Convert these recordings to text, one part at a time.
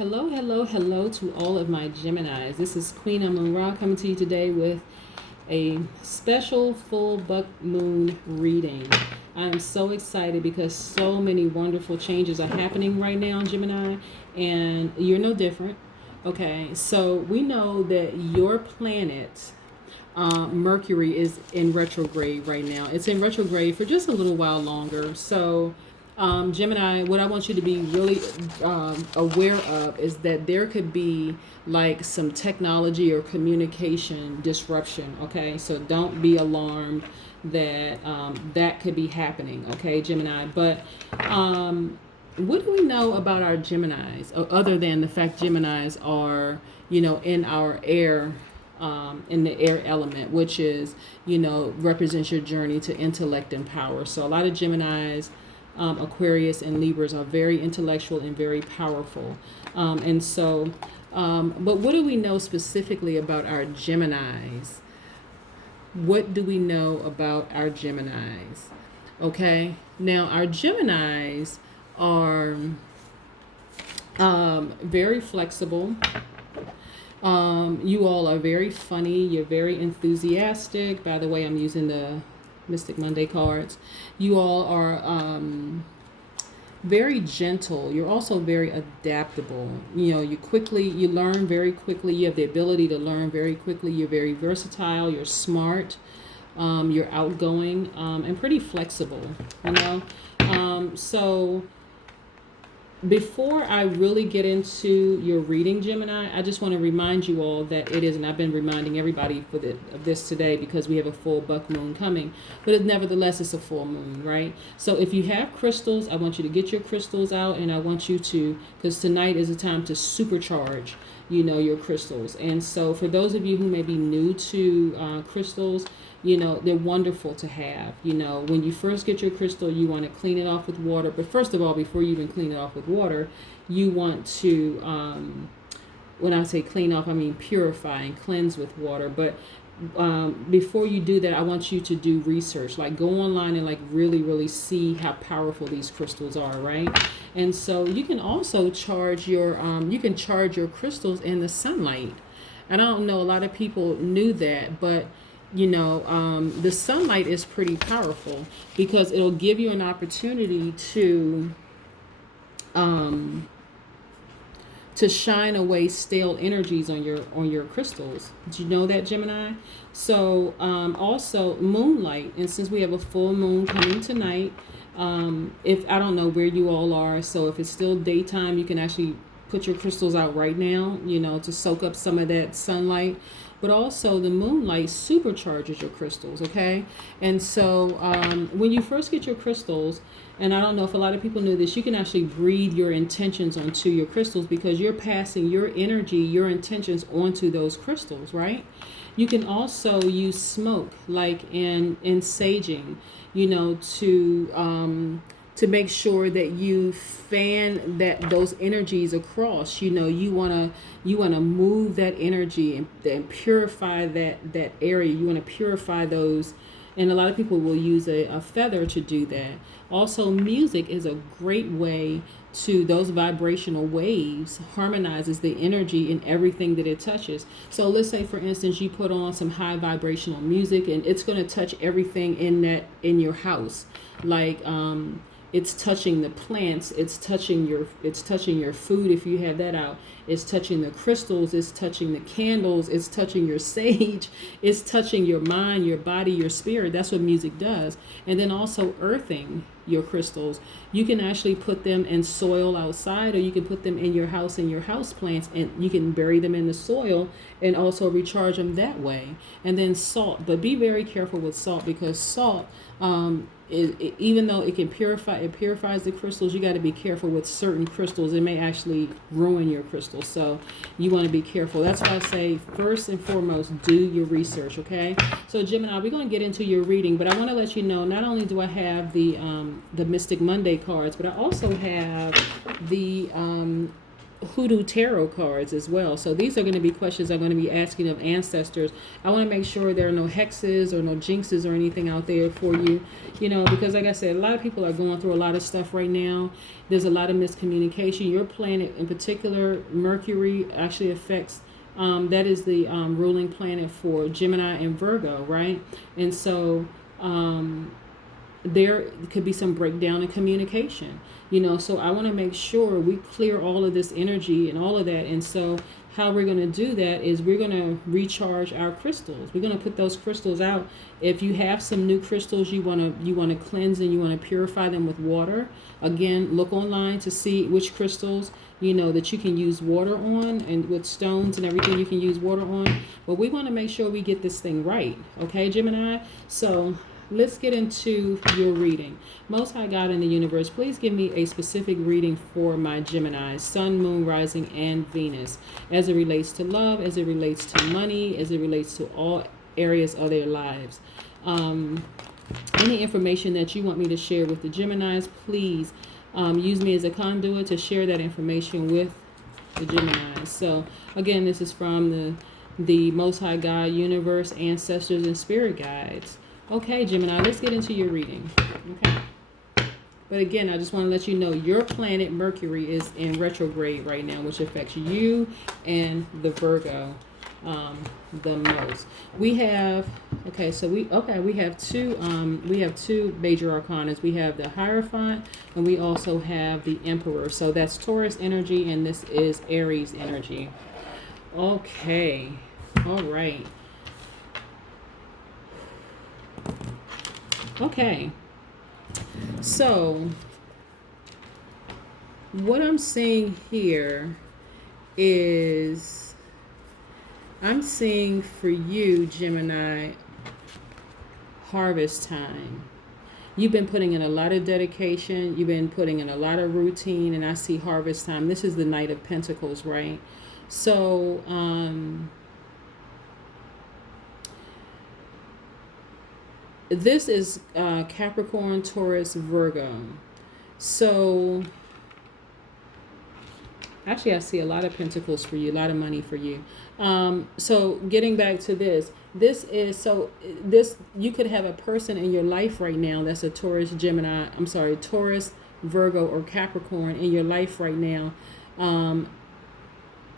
Hello, hello, hello to all of my Geminis. This is Queen Amun Ra coming to you today with a special full buck moon reading. I am so excited because so many wonderful changes are happening right now, Gemini, and you're no different. Okay, so we know that your planet, Mercury, is in retrograde right now. It's in retrograde for just a little while longer. So, Gemini, what I want you to be really aware of is that there could be like some technology or communication disruption. Okay, so don't be alarmed that that could be happening. Okay, Gemini. But what do we know about our Geminis other than the fact Geminis are, in our air? In the air element, which is, represents your journey to intellect and power. So a lot of Geminis, Aquarius, and Libras are very intellectual and very powerful. But what do we know specifically about our Geminis? What do we know about our Geminis? Okay, now our Geminis are very flexible. You all are very funny. You're very enthusiastic. By the way, I'm using the Mystic Monday cards. You all are very gentle. You're also very adaptable. You learn very quickly. You have the ability to learn very quickly. You're very versatile. You're smart. You're outgoing and pretty flexible. So before I really get into your reading, Gemini, I just want to remind you all that it is, and I've been reminding everybody of this today because we have a full buck moon coming, but nevertheless, it's a full moon, right? So if you have crystals, I want you to get your crystals out, and I want you to, because tonight is a time to supercharge, your crystals. And so for those of you who may be new to crystals, they're wonderful to have. When you first get your crystal, you want to clean it off with water. But first of all, before you even clean it off with water, you want to, when I say clean off, I mean purify and cleanse with water. But before you do that, I want you to do research. Like go online and really, really see how powerful these crystals are, right? And so you can also charge your crystals in the sunlight. And I don't know, a lot of people knew that, but the sunlight is pretty powerful because it'll give you an opportunity to shine away stale energies on your crystals. Did you know that, Gemini? So also moonlight, and since we have a full moon coming tonight, if I don't know where you all are, so if it's still daytime, you can actually put your crystals out right now, to soak up some of that sunlight. But also the moonlight supercharges your crystals, okay? And so when you first get your crystals, and I don't know if a lot of people knew this, you can actually breathe your intentions onto your crystals because you're passing your energy, your intentions onto those crystals, right? You can also use smoke, like in saging, to make sure that you fan those energies across. You wanna move that energy and purify that area. You wanna purify those, and a lot of people will use a feather to do that. Also, music is a great way to, those vibrational waves harmonizes the energy in everything that it touches. So let's say, for instance, you put on some high vibrational music, and it's going to touch everything in your house, like it's touching the plants, it's touching your food if you have that out, it's touching the crystals, it's touching the candles, it's touching your sage, it's touching your mind, your body, your spirit. That's what music does. And then also earthing your crystals. You can actually put them in soil outside, or you can put them in your house, in your house plants, and you can bury them in the soil and also recharge them that way. And then salt, but be very careful with salt because salt, even though it purifies the crystals, you got to be careful with certain crystals. It may actually ruin your crystals, so you want to be careful. That's why I say first and foremost, do your research, okay? So Gemini, we're going to get into your reading, but I want to let you know, not only do I have the Mystic Monday cards, but I also have the hoodoo tarot cards as well. So these are going to be questions I'm going to be asking of ancestors. I want to make sure there are no hexes or no jinxes or anything out there for you, because like I said, a lot of people are going through a lot of stuff right now. There's a lot of miscommunication. Your planet in particular, Mercury, actually affects, that is the ruling planet for Gemini and Virgo, right? And so there could be some breakdown in communication, so I want to make sure we clear all of this energy and all of that. And so how we're going to do that is we're going to recharge our crystals. We're going to put those crystals out. If you have some new crystals you want to cleanse and you want to purify them with water, again, look online to see which crystals that you can use water on, and with stones and everything you can use water on. But we want to make sure we get this thing right, okay, Gemini? So let's get into your reading. Most High God in the universe, please give me a specific reading for my Geminis, Sun, Moon, Rising, and Venus, as it relates to love, as it relates to money, as it relates to all areas of their lives. Any information that you want me to share with the Geminis, please use me as a conduit to share that information with the Geminis. So again, this is from the Most High God universe, ancestors, and spirit guides. Okay, Gemini, let's get into your reading. Okay. But again, I just want to let you know your planet Mercury is in retrograde right now, which affects you and the Virgo the most. We have we have two major arcanas. We have the Hierophant and we also have the Emperor. So that's Taurus energy and this is Aries energy. Okay. All right. Okay, so what I'm seeing here is I'm seeing for you, Gemini, harvest time. You've been putting in a lot of dedication. You've been putting in a lot of routine, and I see harvest time. This is the Knight of Pentacles, right? So, this is Capricorn, Taurus, Virgo. So actually I see a lot of pentacles for you, a lot of money for you. So getting back to this you could have a person in your life right now that's a Taurus, Virgo, or Capricorn in your life right now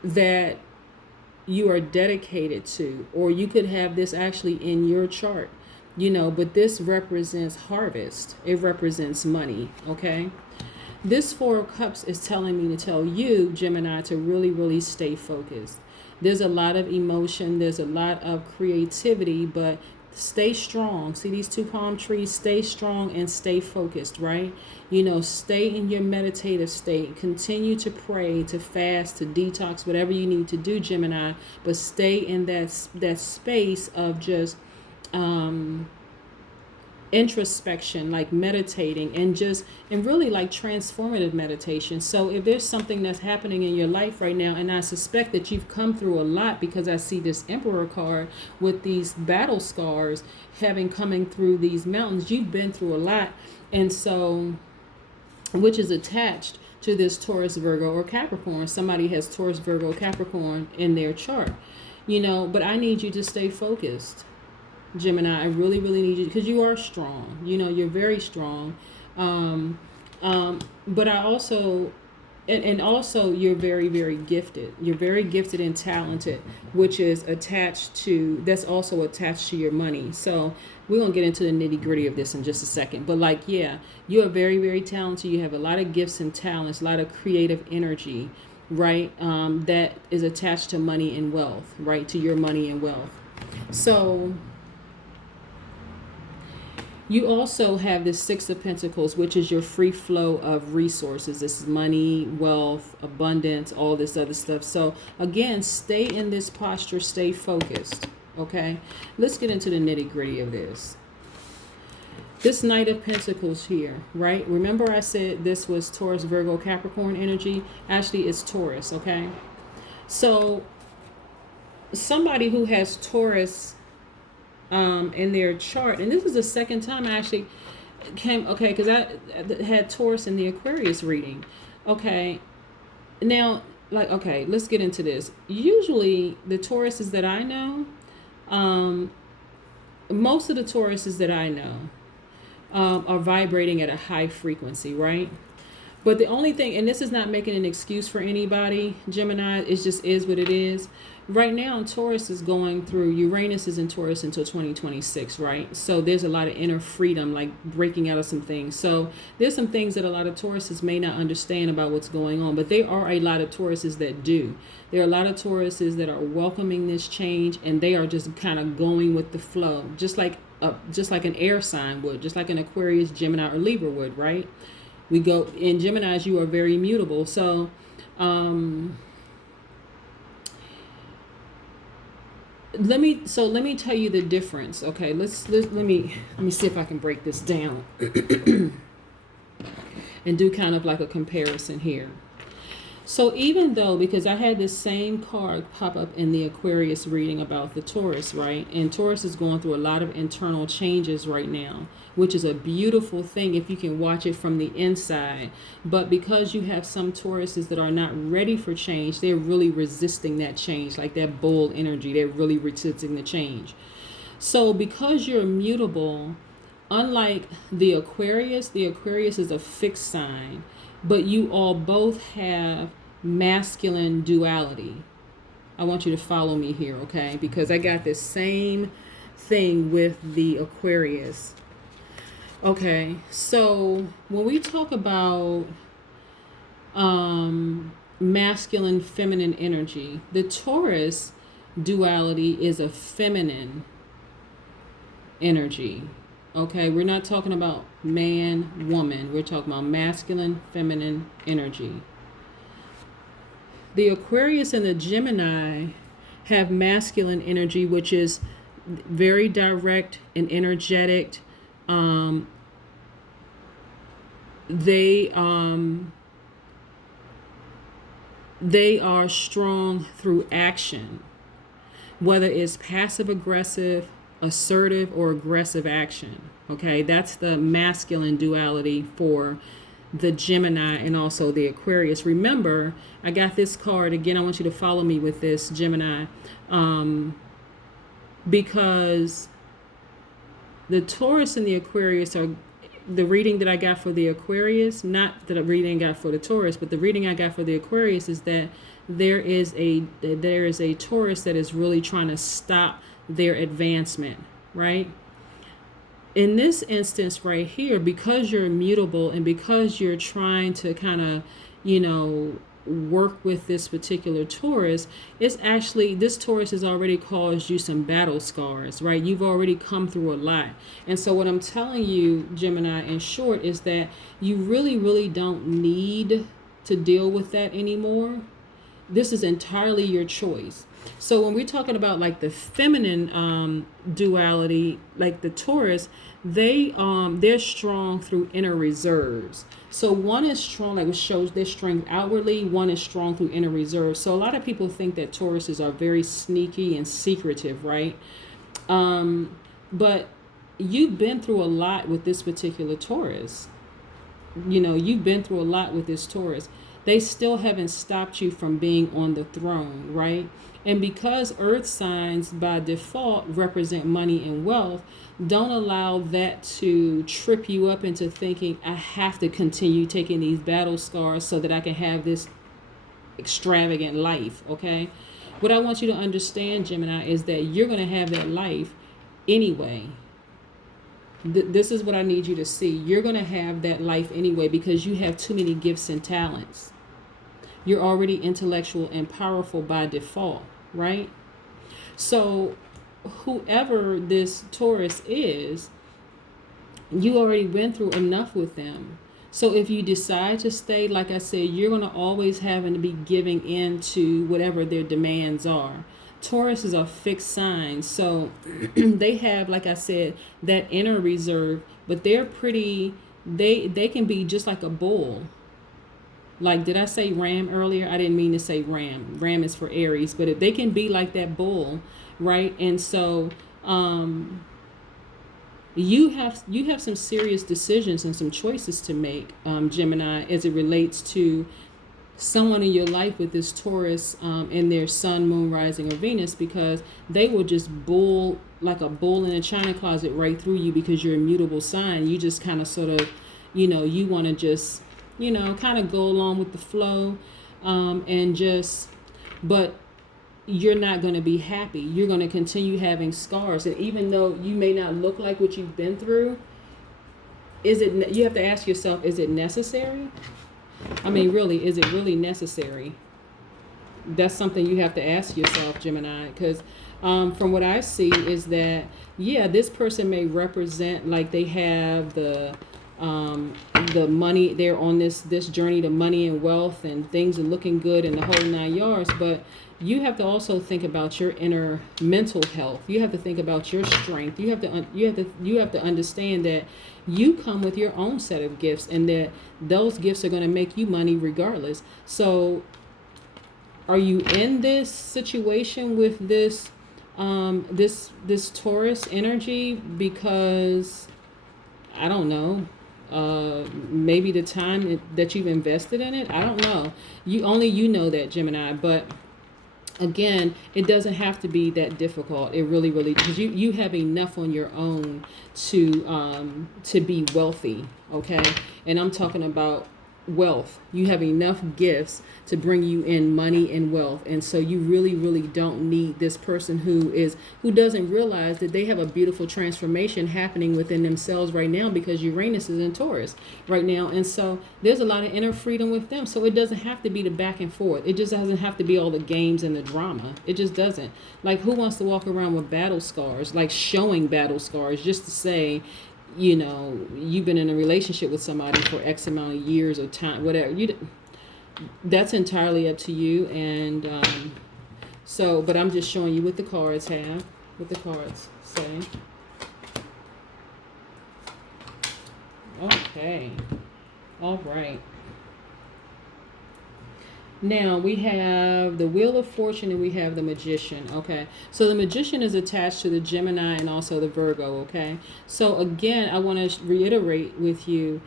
that you are dedicated to, or you could have this actually in your chart. But this represents harvest. It represents money, okay? This Four of Cups is telling me to tell you, Gemini, to really, really stay focused. There's a lot of emotion. There's a lot of creativity, but stay strong. See these two palm trees? Stay strong and stay focused, right? Stay in your meditative state. Continue to pray, to fast, to detox, whatever you need to do, Gemini, but stay in that space of just introspection, like meditating and really like transformative meditation. So if there's something that's happening in your life right now, and I suspect that you've come through a lot because I see this Emperor card with these battle scars coming through these mountains, you've been through a lot, and so which is attached to this Taurus, Virgo, or Capricorn. Somebody has Taurus, Virgo, Capricorn in their chart, but I need you to stay focused, Gemini. I really, really need you, because you are strong. You're very strong. But I also, and also you're very, very gifted. You're very gifted and talented, which is that's also attached to your money. So we're going to get into the nitty gritty of this in just a second. But you are very, very talented. You have a lot of gifts and talents, a lot of creative energy, right? That is attached to money and wealth, right? To your money and wealth. So you also have this Six of Pentacles, which is your free flow of resources. This is money, wealth, abundance, all this other stuff. So again, stay in this posture, stay focused. Okay, let's get into the nitty gritty of this. This Knight of Pentacles here, right? Remember I said this was Taurus, Virgo, Capricorn energy? Actually, it's Taurus, okay? So somebody who has Taurus in their chart, and this is the second time I actually because I had Taurus in the Aquarius reading. Okay, now like, okay, let's get into this. Usually the Tauruses that I know, um, most of the Tauruses that I know are vibrating at a high frequency, right? But the only thing, and this is not making an excuse for anybody, Gemini, it just is what it is. Right now, Taurus is going through, Uranus is in Taurus until 2026, right? So there's a lot of inner freedom, like breaking out of some things. So there's some things that a lot of Tauruses may not understand about what's going on, but there are a lot of Tauruses that do. There are a lot of Tauruses that are welcoming this change, and they are just kind of going with the flow, just like an air sign would, just like an Aquarius, Gemini, or Libra would, right? We go in Geminis, you are very mutable. So let me tell you the difference. Okay, let me see if I can break this down and do kind of like a comparison here. So even though, because I had this same card pop up in the Aquarius reading about the Taurus, right? And Taurus is going through a lot of internal changes right now, which is a beautiful thing if you can watch it from the inside. But because you have some Tauruses that are not ready for change, they're really resisting that change, like that bull energy. They're really resisting the change. So because you're immutable, unlike the Aquarius is a fixed sign, but you all both have masculine duality. I want you to follow me here, okay? Because I got this same thing with the Aquarius. Okay, so when we talk about masculine, feminine energy, the Taurus duality is a feminine energy. Okay, we're not talking about man, woman. We're talking about masculine, feminine energy. The Aquarius and the Gemini have masculine energy, which is very direct and energetic. They are strong through action, whether it's passive aggressive, assertive, or aggressive action. Okay, that's the masculine duality for the Gemini and also the Aquarius. Remember, I got this card again. I want you to follow me with this, Gemini, because the Taurus and the Aquarius are the reading that I got for the Aquarius, not the reading I got for the Taurus, but the reading I got for the Aquarius is that there is a Taurus that is really trying to stop their advancement, right? In this instance right here, because you're immutable and because you're trying to kind of, work with this particular Taurus, it's actually, this Taurus has already caused you some battle scars, right? You've already come through a lot. And so what I'm telling you, Gemini, in short, is that you really, really don't need to deal with that anymore. This is entirely your choice. So when we're talking about like the feminine duality, like the Taurus, they're strong through inner reserves. So one is strong, like it shows their strength outwardly. One is strong through inner reserve. So a lot of people think that Tauruses are very sneaky and secretive, right? But you've been through a lot with this particular Taurus. You've been through a lot with this Taurus. They still haven't stopped you from being on the throne, right? And because earth signs by default represent money and wealth, don't allow that to trip you up into thinking, I have to continue taking these battle scars so that I can have this extravagant life, okay? What I want you to understand, Gemini, is that you're going to have that life anyway. This is what I need you to see. You're going to have that life anyway because you have too many gifts and talents. You're already intellectual and powerful by default, right? So whoever this Taurus is, you already went through enough with them. So if you decide to stay, like I said, you're going to always having to be giving in to whatever their demands are. Taurus is a fixed sign. So they have, like I said, that inner reserve, but they're pretty, they can be just like a bull. Like, did I say ram earlier? I didn't mean to say ram. Ram is for Aries, but if they can be like that bull, right? And so you have some serious decisions and some choices to make, Gemini, as it relates to someone in your life with this Taurus in their sun, moon, rising, or Venus, because they will just bull like a bull in a china closet right through you, because you're a mutable sign. You just kind of sort of, you want to just, kind of go along with the flow, and just, but you're not going to be happy. You're going to continue having scars. And even though you may not look like what you've been through, you have to ask yourself, is it necessary? I mean, really, is it really necessary? That's something you have to ask yourself, Gemini, because from what I see is that, yeah, this person may represent, like, they have the money, they're on this journey to money and wealth, and things are looking good in the whole 9 yards, but you have to also think about your inner mental health. You have to think about your strength. You have to understand that you come with your own set of gifts, and that those gifts are going to make you money regardless. So are you in this situation with this this Taurus energy because, I don't know, maybe the time that you've invested in it? I don't know. You know that, Gemini. But again, it doesn't have to be that difficult. It really, because you have enough on your own to be wealthy, okay? And I'm talking about wealth. You have enough gifts to bring you in money and wealth, and so you really don't need this person who doesn't realize that they have a beautiful transformation happening within themselves right now, because Uranus is in Taurus right now, and so there's a lot of inner freedom with them. So it doesn't have to be the back and forth. It just doesn't have to be all the games and the drama. It just doesn't. Like, who wants to walk around with battle scars, like showing battle scars just to say, you've been in a relationship with somebody for X amount of years or time, whatever. That's entirely up to you. And but I'm just showing you what the cards say. Okay. All right. Now we have the Wheel of Fortune and we have the Magician. Okay, so the Magician is attached to the Gemini and also the Virgo. Okay, so again, I want to reiterate with you,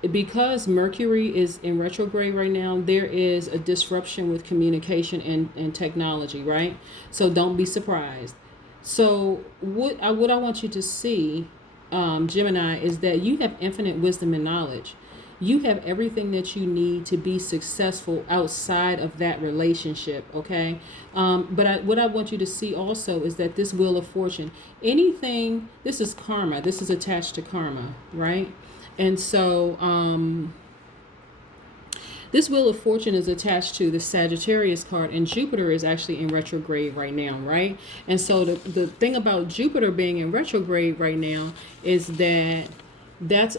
because Mercury is in retrograde right now, there is a disruption with communication and technology, right? So don't be surprised. So what I want you to see, Gemini, is that you have infinite wisdom and knowledge. You have everything that you need to be successful outside of that relationship, okay? But what I want you to see also is that this Wheel of Fortune, this is karma. This is attached to karma, right? And so this Wheel of Fortune is attached to the Sagittarius card, and Jupiter is actually in retrograde right now, right? And so the thing about Jupiter being in retrograde right now is that this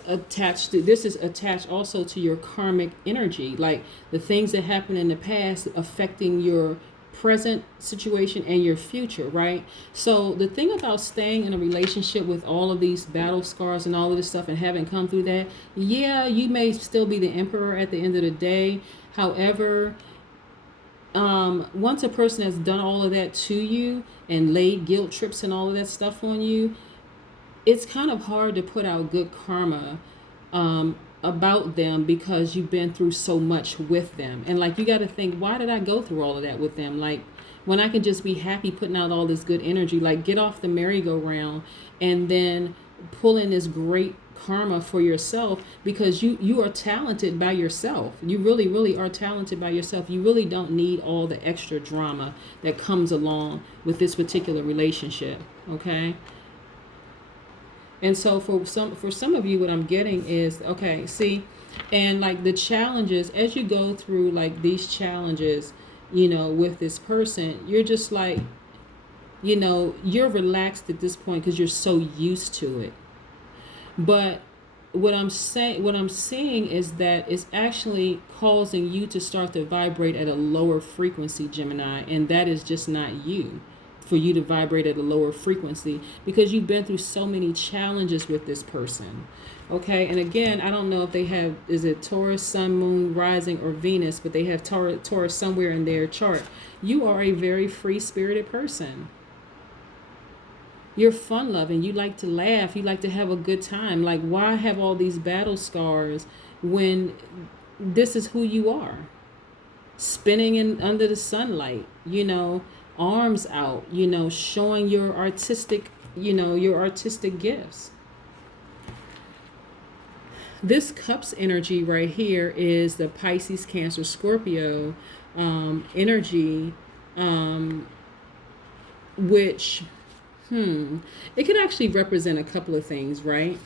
is attached also to your karmic energy, like the things that happened in the past affecting your present situation and your future, right? So the thing about staying in a relationship with all of these battle scars and all of this stuff and having come through that, yeah, you may still be the emperor at the end of the day. However, once a person has done all of that to you and laid guilt trips and all of that stuff on you, it's kind of hard to put out good karma about them, because you've been through so much with them. And like, you got to think, why did I go through all of that with them? Like, when I can just be happy putting out all this good energy, like, get off the merry-go-round and then pull in this great karma for yourself, because you are talented by yourself. You really are talented by yourself. You really don't need all the extra drama that comes along with this particular relationship, okay? And so for some of you, what I'm getting is, okay, see, and like the challenges, as you go through like these challenges, with this person, you're just like, you're relaxed at this point because you're so used to it. But what I'm seeing is that it's actually causing you to start to vibrate at a lower frequency, Gemini, and that is just not you. For you to vibrate at a lower frequency, because you've been through so many challenges with this person, okay? And again, I don't know if they have, is it Taurus, Sun, Moon, Rising, or Venus, but they have Taurus somewhere in their chart. You are a very free-spirited person. You're fun-loving. You like to laugh. You like to have a good time. Like, why have all these battle scars when this is who you are. Spinning in under the sunlight, arms out, showing your artistic, your artistic gifts. This cups energy right here is the Pisces, Cancer, Scorpio energy, which it could actually represent a couple of things, right?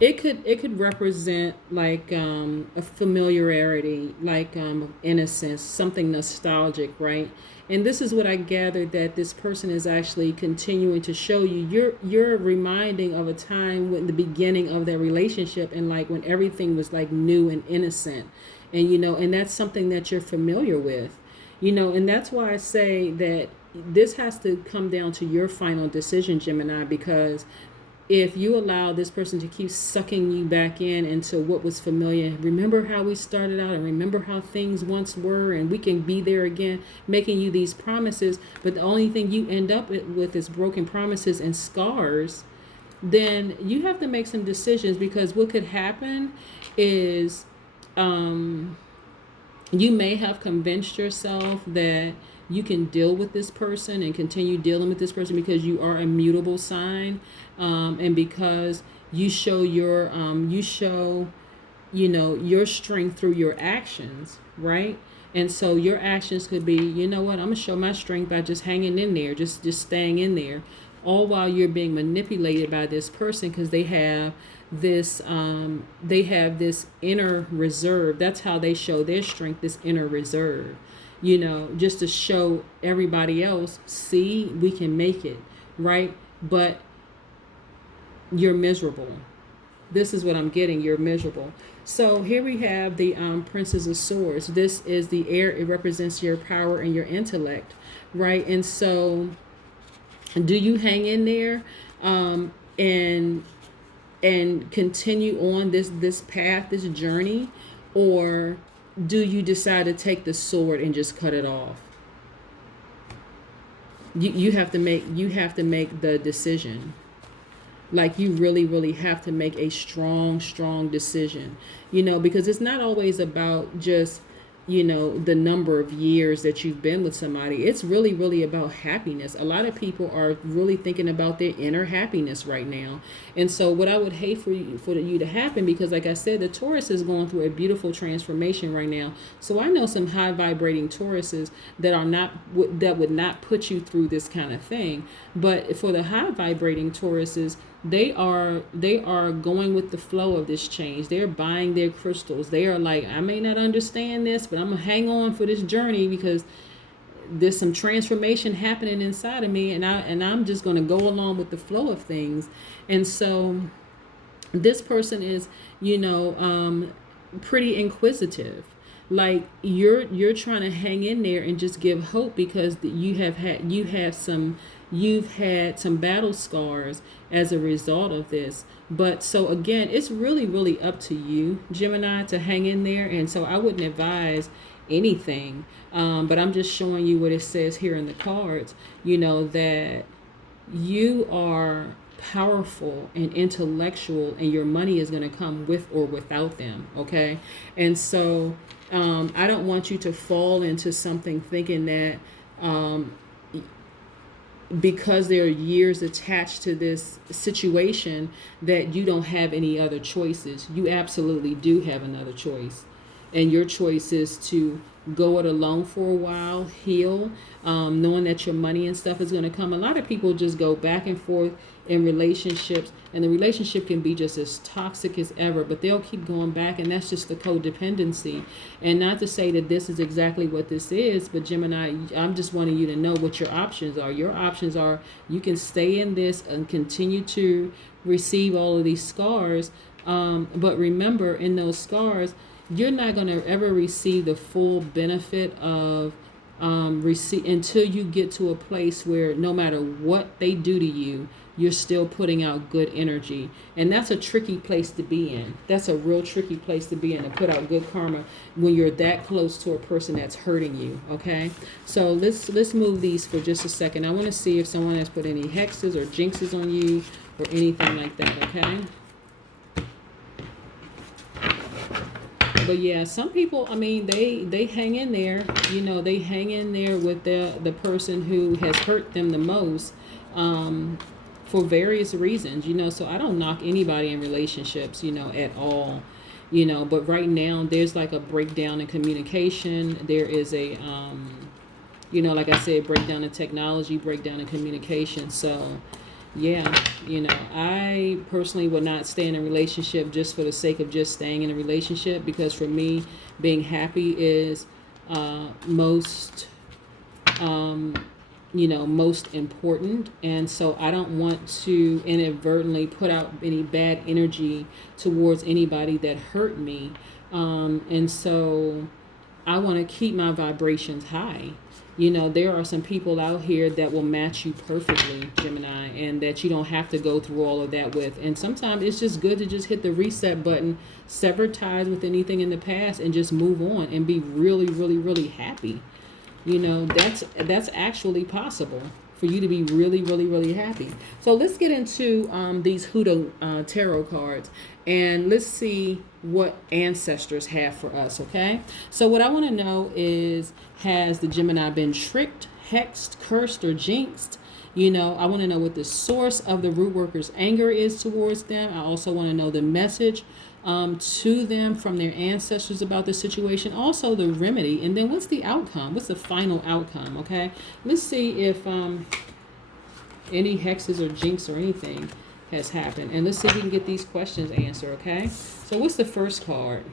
It could represent like a familiarity, like innocence, something nostalgic, right? And this is what I gathered, that this person is actually continuing to show you. You're reminding of a time when the beginning of their relationship, and like when everything was like new and innocent, and and that's something that you're familiar with, and that's why I say that this has to come down to your final decision, Gemini, because if you allow this person to keep sucking you back into what was familiar, remember how we started out and remember how things once were and we can be there again, making you these promises, but the only thing you end up with is broken promises and scars, then you have to make some decisions, because what could happen is you may have convinced yourself that you can deal with this person and continue dealing with this person because you are a mutable sign, and because you show your your strength through your actions, right? And so your actions could be, I'm gonna show my strength by just hanging in there, just staying in there, all while you're being manipulated by this person, because they have this inner reserve. That's how they show their strength, this inner reserve, just to show everybody else, see, we can make it, right? But you're miserable. This is what I'm getting. You're miserable. So here we have the Princess of Swords. This is the air. It represents your power and your intellect, right? And so do you hang in there and continue on this path, this journey, or do you decide to take the sword and just cut it off? You have to make the decision. Like, you really, really have to make a strong decision, because it's not always about just, the number of years that you've been with somebody. It's really, really about happiness. A lot of people are really thinking about their inner happiness right now. And so what I would hate for you to happen, because like I said, the Taurus is going through a beautiful transformation right now. So I know some high vibrating Tauruses that would not put you through this kind of thing. But for the high vibrating Tauruses, they are going with the flow of this change. They're buying their crystals. They are like, I may not understand this, but I'm gonna hang on for this journey because there's some transformation happening inside of me, and I'm just gonna go along with the flow of things. And so this person is, pretty inquisitive. Like, you're trying to hang in there and just give hope, because you've had some battle scars as a result of this. But so again, it's really, really up to you, Gemini, to hang in there. And so I wouldn't advise anything, but I'm just showing you what it says here in the cards, that you are powerful and intellectual, and your money is going to come with or without them. Okay. And so I don't want you to fall into something thinking that because there are years attached to this situation that you don't have any other choices. You absolutely do have another choice. And your choice is to go it alone for a while, heal, knowing that your money and stuff is going to come. A lot of people just go back and forth in relationships, and the relationship can be just as toxic as ever, but they'll keep going back, and that's just the codependency. And not to say that this is exactly what this is, but Gemini, I'm just wanting you to know what your options are. Your options are, you can stay in this and continue to receive all of these scars, but remember, in those scars, you're not going to ever receive the full benefit of until you get to a place where no matter what they do to you, you're still putting out good energy. And that's a tricky place to be in. That's a real tricky place to be in, to put out good karma when you're that close to a person that's hurting you. Okay, so let's move these for just a second. I want to see if someone has put any hexes or jinxes on you or anything like that. Okay. But yeah, some people, I mean, they hang in there. They hang in there with the person who has hurt them the most, for various reasons. So I don't knock anybody in relationships, at all. But right now there's like a breakdown in communication. There is a like I said, breakdown in technology, breakdown in communication. So yeah, I personally would not stay in a relationship just for the sake of just staying in a relationship, because for me, being happy is most most important. And so I don't want to inadvertently put out any bad energy towards anybody that hurt me. And so I want to keep my vibrations high. There are some people out here that will match you perfectly, Gemini, and that you don't have to go through all of that with. And sometimes it's just good to just hit the reset button, sever ties with anything in the past, and just move on and be really, really, really happy. That's actually possible for you to be really, really, really happy. So let's get into these Hoodoo tarot cards, and let's see what ancestors have for us, okay? So what I want to know is, has the Gemini been tricked, hexed, cursed, or jinxed? I want to know what the source of the root worker's anger is towards them. I also want to know the message to them from their ancestors about the situation, also the remedy, and then what's the outcome, what's the final outcome, okay? Let's see if any hexes or jinx or anything has happened, and let's see if we can get these questions answered, okay? So what's the first card?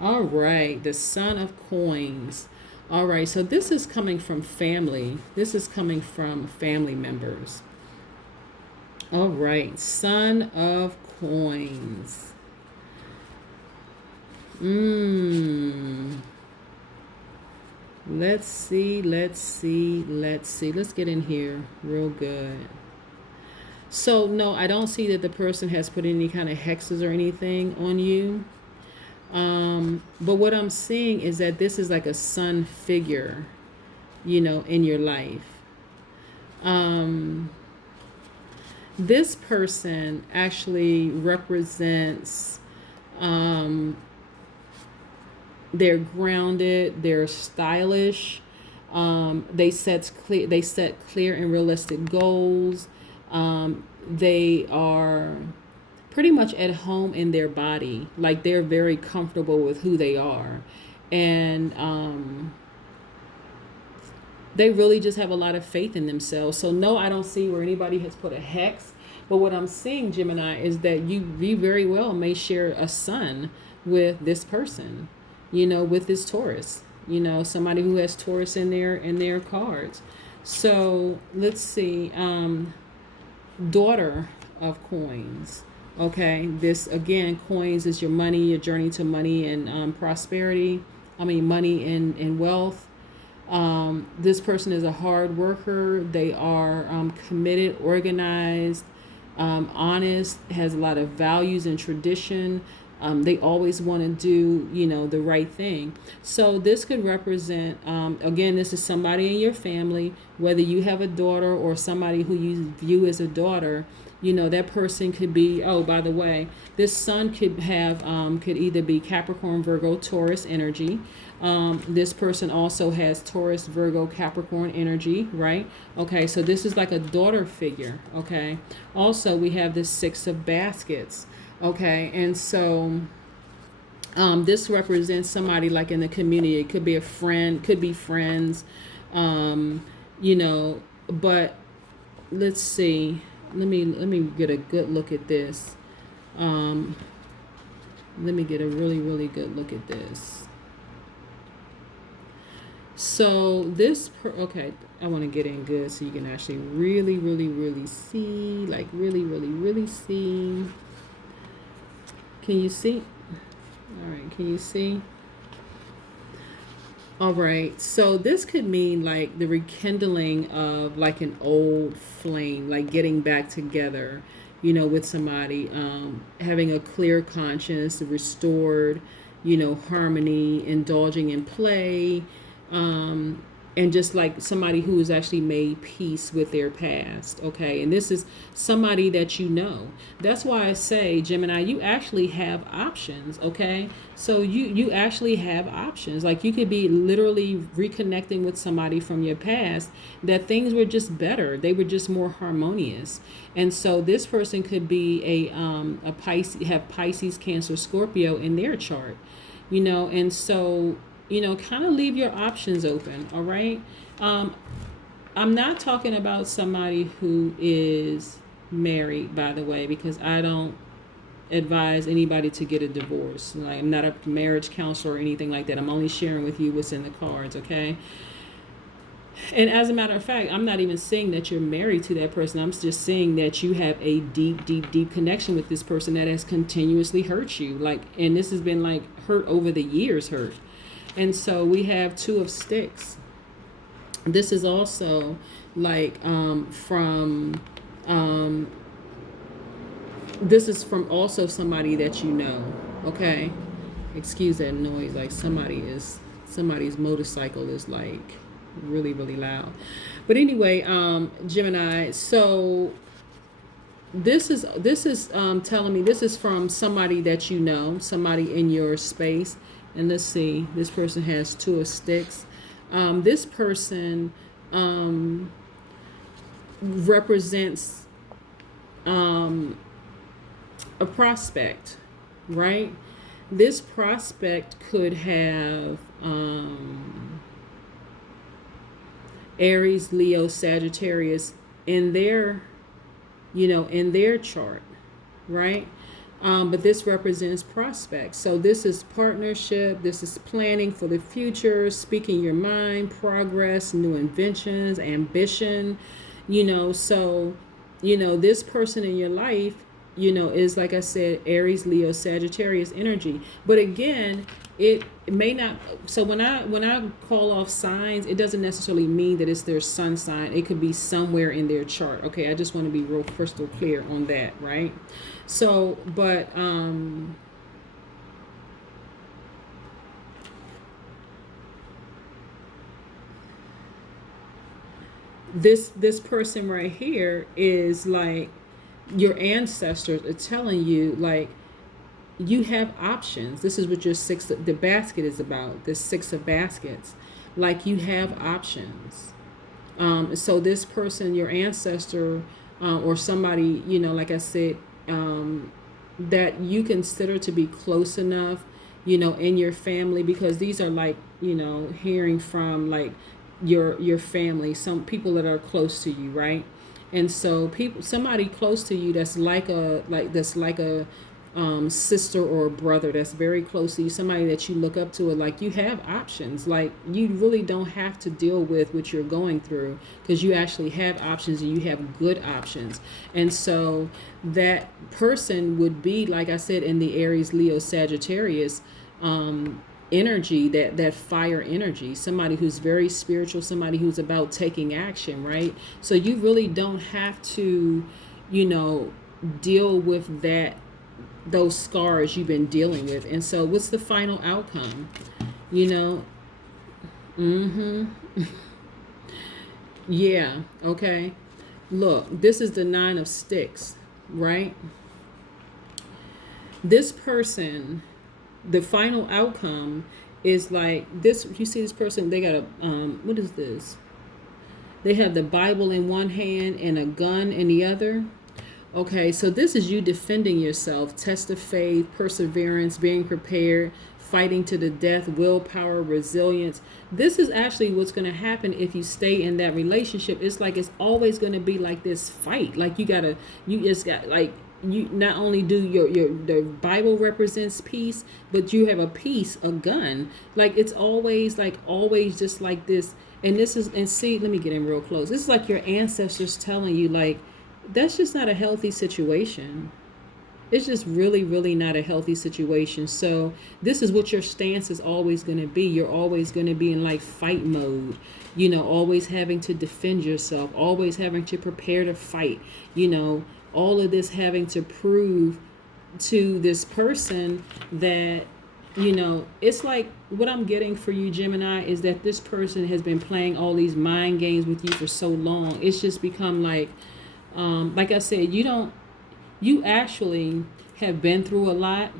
All right, the Son of Coins. All right, so this is coming from family. This is coming from family members. All right, Son of Coins. Let's see. Let's get in here real good. So, no, I don't see that the person has put any kind of hexes or anything on you. But what I'm seeing is that this is like a sun figure, in your life. This person actually represents, they're grounded, they're stylish, they set clear and realistic goals. They are pretty much at home in their body, like they're very comfortable with who they are, and they really just have a lot of faith in themselves. So no, I don't see where anybody has put a hex. But what I'm seeing, Gemini, is that you very well may share a sun with this person, with this Taurus, somebody who has Taurus in their cards. So let's see, Daughter of Coins. Okay, this again, coins is your money, your journey to money and prosperity. Money and wealth. This person is a hard worker. They are committed, organized, honest, has a lot of values and tradition. They always want to do, the right thing. So this could represent, again, this is somebody in your family, whether you have a daughter or somebody who you view as a daughter. That person could be, oh, by the way, this sun could have, could either be Capricorn, Virgo, Taurus energy. This person also has Taurus, Virgo, Capricorn energy, right? Okay, so this is like a daughter figure, okay? Also, we have this Six of Baskets, okay? And so this represents somebody like in the community. It could be a friend, could be friends, but let's see. Let me get a good look at this. Let me get a really, really good look at this. So this, okay, I want to get in good so you can actually really, really, really see, like really, really, really see. Can you see? All right, can you see? All right, so this could mean like the rekindling of like an old flame, like getting back together, with somebody, having a clear conscience, restored, harmony, indulging in play, and just like somebody who has actually made peace with their past. Okay, and this is somebody that you know. That's why I say, Gemini, you actually have options. Okay, so you actually have options. Like, you could be literally reconnecting with somebody from your past that things were just better, they were just more harmonious. And so this person could be a Pisces, have Pisces, Cancer, Scorpio in their chart, and so kind of leave your options open. All right. I'm not talking about somebody who is married, by the way, because I don't advise anybody to get a divorce. Like, I'm not a marriage counselor or anything like that. I'm only sharing with you what's in the cards. Okay. And as a matter of fact, I'm not even saying that you're married to that person. I'm just saying that you have a deep, deep, deep connection with this person that has continuously hurt you. Like, and this has been like hurt over the years, hurt. And so we have Two of Sticks. This is also like this is from also somebody that you know. Okay, excuse that noise. Like, somebody's motorcycle is like really, really loud. But anyway, Gemini. So this is telling me this is from somebody that you know, somebody in your space. And let's see, this person has Two of Sticks. This person represents a prospect, right? This prospect could have Aries, Leo, Sagittarius in their chart, right? But this represents prospects. So this is partnership. This is planning for the future, speaking your mind, progress, new inventions, ambition. So, this person in your life, is, like I said, Aries, Leo, Sagittarius energy. But again, it may not. So when I call off signs, it doesn't necessarily mean that it's their sun sign. It could be somewhere in their chart. Okay, I just want to be real crystal clear on that, right? So, but this person right here is like your ancestors are telling you, like, you have options. This is what your the basket is about. The Six of Baskets. Like, you have options. So this person, your ancestor, or somebody, like I said, that you consider to be close enough, in your family, because these are like, hearing from like your family, some people that are close to you, right? And so somebody close to you that's like a sister or a brother that's very close to you, somebody that you look up to, like, you have options. Like, you really don't have to deal with what you're going through, because you actually have options, and you have good options. And so that person would be, like I said, in the Aries, Leo, Sagittarius energy, that fire energy, somebody who's very spiritual, somebody who's about taking action, right? So you really don't have to, deal with those scars you've been dealing with. And so what's the final outcome? Yeah, okay. Look, this is the Nine of Sticks, right? This person, the final outcome is like this. You see this person, they got a what is this? They have the Bible in one hand and a gun in the other. Okay, so this is you defending yourself, test of faith, perseverance, being prepared, fighting to the death, willpower, resilience. This is actually what's going to happen if you stay in that relationship. It's like it's always going to be like this fight. Like, you not only do the Bible represents peace, but you have a gun. Like, it's always just like this. And see, let me get in real close. This is like your ancestors telling you, like, that's just not a healthy situation. It's just really, really not a healthy situation. So this is what your stance is always going to be. You're always going to be in like fight mode, always having to defend yourself, always having to prepare to fight, all of this having to prove to this person that, it's like what I'm getting for you, Gemini, is that this person has been playing all these mind games with you for so long. It's just become like I said, you actually have been through a lot,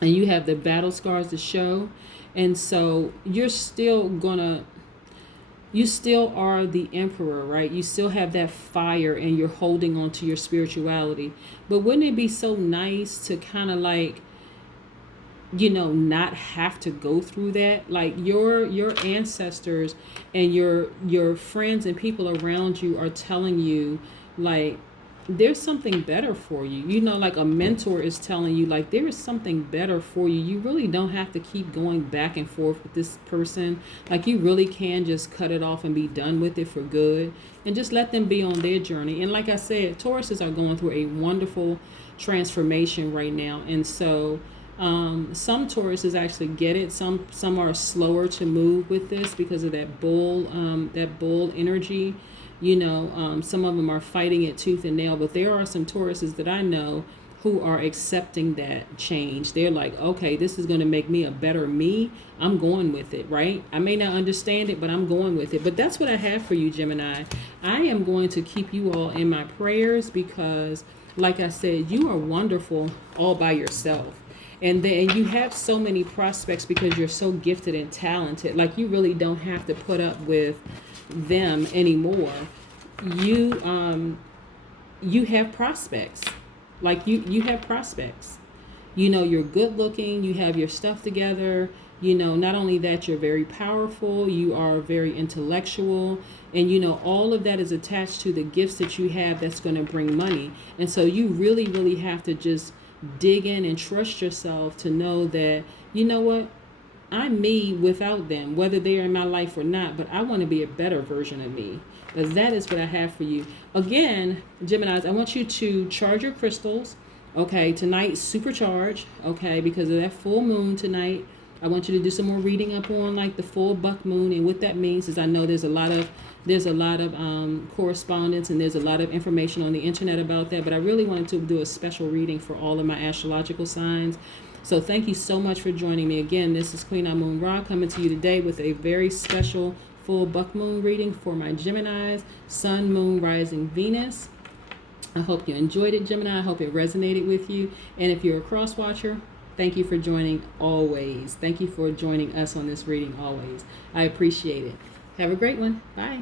and you have the battle scars to show. And so you still are the emperor, right? You still have that fire, and you're holding on to your spirituality. But wouldn't it be so nice to kind of like, not have to go through that? Like your ancestors and your friends and people around you are telling you, like, there's something better for you. Like a mentor is telling you, like, there is something better for you. You really don't have to keep going back and forth with this person. Like, you really can just cut it off and be done with it for good, and just let them be on their journey. And like I said, Tauruses are going through a wonderful transformation right now. And so some Tauruses actually get it. Some are slower to move with this because of that bull energy. Some of them are fighting it tooth and nail, but there are some Tauruses that I know who are accepting that change. They're like, okay, this is going to make me a better me. I'm going with it, right? I may not understand it, but I'm going with it. But that's what I have for you, Gemini. I am going to keep you all in my prayers because, like I said, you are wonderful all by yourself. And then you have so many prospects because you're so gifted and talented. Like, you really don't have to put up with them anymore. You have prospects. Like, you have prospects. You're good looking, you have your stuff together. Not only that, you're very powerful, you are very intellectual, and all of that is attached to the gifts that you have that's going to bring money. And so you really, really have to just dig in and trust yourself to know that, what, I'm me without them, whether they're in my life or not, but I want to be a better version of me, because that is what I have for you. Again, Geminis, I want you to charge your crystals, okay? Tonight, supercharge, okay? Because of that full moon tonight, I want you to do some more reading up on like the full buck moon, and what that means is, I know there's a lot of correspondence, and there's a lot of information on the internet about that, but I really wanted to do a special reading for all of my astrological signs. So thank you so much for joining me. Again, this is Queen Amun Ra coming to you today with a very special full buck moon reading for my Geminis, Sun, Moon, Rising, Venus. I hope you enjoyed it, Gemini. I hope it resonated with you. And if you're a cross watcher, thank you for joining always. Thank you for joining us on this reading always. I appreciate it. Have a great one. Bye.